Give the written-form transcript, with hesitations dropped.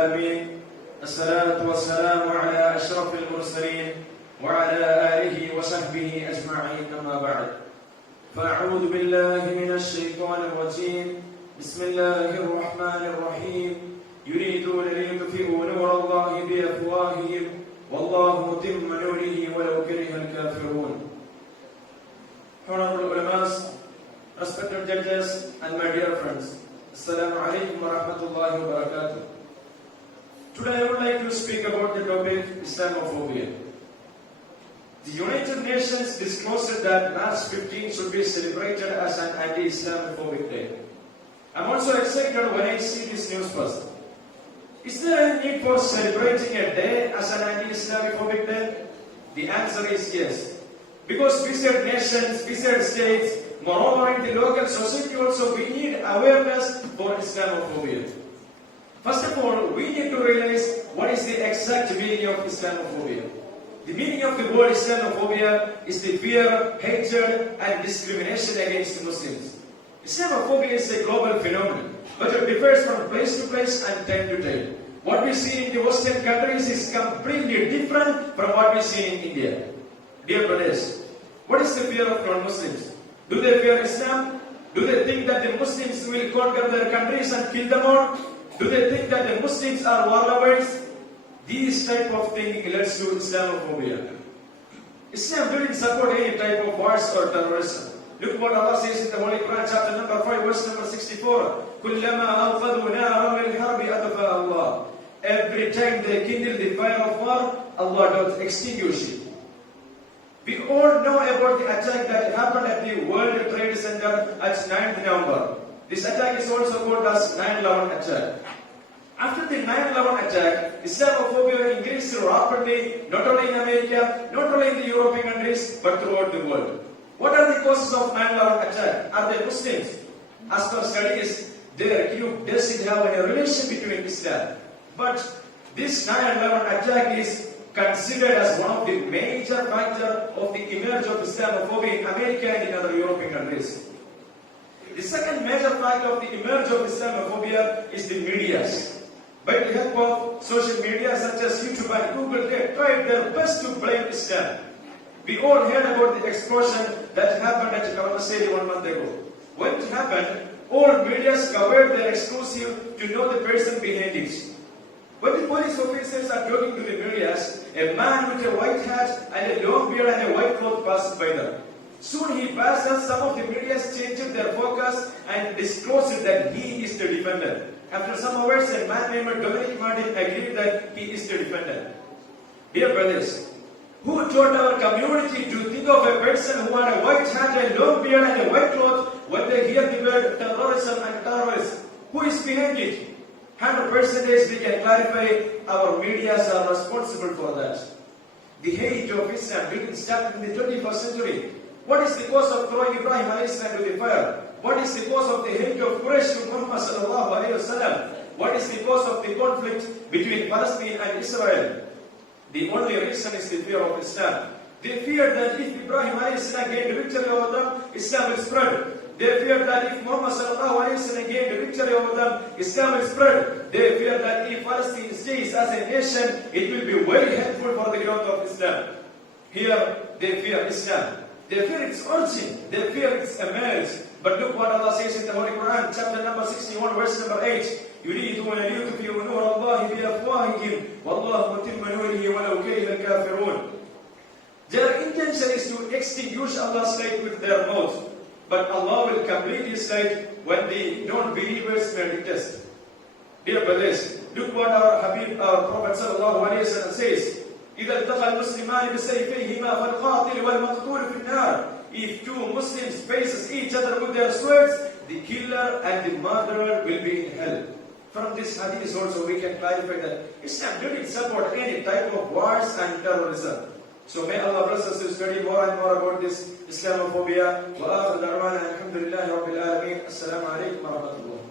العالمين الصلاة والسلام على أشرف المرسلين وعلى آله وصحبه أجمعين أما بعد فأعوذ بالله من الشيطان الرجيم بسم الله الرحمن الرحيم يريدون ليطفئوا نور الله بأفواههم والله متم نوره ولو كره الكافرون. Honorable ulamas, respected judges and my dear friends, Assalamu alaikum wa rahmatullahi wa barakatuh. Today I would like to speak about the topic Islamophobia. The United Nations disclosed that March 15 should be celebrated as an anti-Islamophobic day. I'm also excited when I see this news first. Is there a need for celebrating a day as an anti-Islamophobic day? The answer is yes. Because besides nations, besides states, moreover in the local society also we need awareness for Islamophobia. First of all, we need to realize what is the exact meaning of Islamophobia. The meaning of the word Islamophobia is the fear, hatred and discrimination against Muslims. Islamophobia is a global phenomenon, but it differs from place to place and time to time. What we see in the Western countries is completely different from what we see in India. Dear brothers, what is the fear of non-Muslims? Do they fear Islam? Do they think that the Muslims will conquer their countries and kill them all? Do they think that the Muslims are war lovers? These type of thinking leads to Islamophobia. Islam didn't support any type of wars or terrorism. Look what Allah says in the Holy Quran, chapter number 5, verse number 64. كُلَّمَا أَوْقَدُوا نَارًا لِلْحَرْبِ أَطْفَأَهَا اللَّهُ. Every time they kindle the fire of war, Allah doth extinguish it. We all know about the attack that happened at the World Trade Center at 9th November. This attack is also called as 9/11 attack. After the 9/11 attack, Islamophobia increased rapidly, not only in America, not only in the European countries, but throughout the world. What are the causes of 9/11 attack? Are they Muslims? As per studies, their accused doesn't have any relation between Islam. But this 9/11 attack is considered as one of the major factors of the emergence of Islamophobia in America and in other European countries. The second major factor of the emergence of Islamophobia is the media. By the help of social media such as YouTube and Google, they tried their best to blame Islam. We all heard about the explosion that happened at Karamasheli 1 month ago. When it happened, all media covered their exclusive to know the person behind it. When the police officers are talking to the media, a man with a white hat and a long beard and a white cloth passes by them. Soon he passed and some of the media changed their focus and disclosed that he is the defendant. After some hours, a man named Dominic Martin agreed that he is the defendant. Dear brothers, who told our community to think of a person who had a white hat, a long beard and a white cloth when they hear the word terrorism and terrorists? Who is behind it? 100% we can clarify our medias are responsible for that. The hate of Islam didn't start in the 21st century. What is the cause of throwing Ibrahim a.s. to the fire? What is the cause of the hate of Quraysh to Muhammad sallallahu alayhi wa sallam? What is the cause of the conflict between Palestine and Israel? The only reason is the fear of Islam. They feared that if Ibrahim a.s. gained victory over them, Islam will spread. They feared that if Muhammad sallallahu alayhi wa sallam gained victory over them, Islam will spread. They feared that if Palestine stays as a nation, it will be very helpful for the growth of Islam. Here, they fear Islam. They fear its origin. They fear its emergence. But look what Allah says in the Holy Quran, chapter number 61, verse number 8. يُرِيدُونَ لِيُطْفِئُوا نُورَ اللَّهِ بِأَفْوَاهِهِمْ وَاللَّهُ مُتِمُّ نُورِهِ وَلَوْ كَرِهَ الْكَافِرُونَ. Their intention is to extinguish Allah's light with their mouth. But Allah will complete His light when the non-believers may detest. Dear brothers, look what our Habib, our Prophet sallallahu alayhi wa sallam says. إِذَا الْتَقَى الْمُسْلِمَانِ بِسَيْفَيْهِمَا فَالْقَاتِلُ وَالْمَقْتُولُ فِي النَّارِ. If two Muslims faces each other with their swords, the killer and the murderer will be in hell. From this hadith also we can clarify that Islam didn't support any type of wars and terrorism. So may Allah bless us to study more and more about this Islamophobia. Wa akhiru da'wana alhamdulillahi rabbil alamin. Assalamu alaikum wa rahmatullah.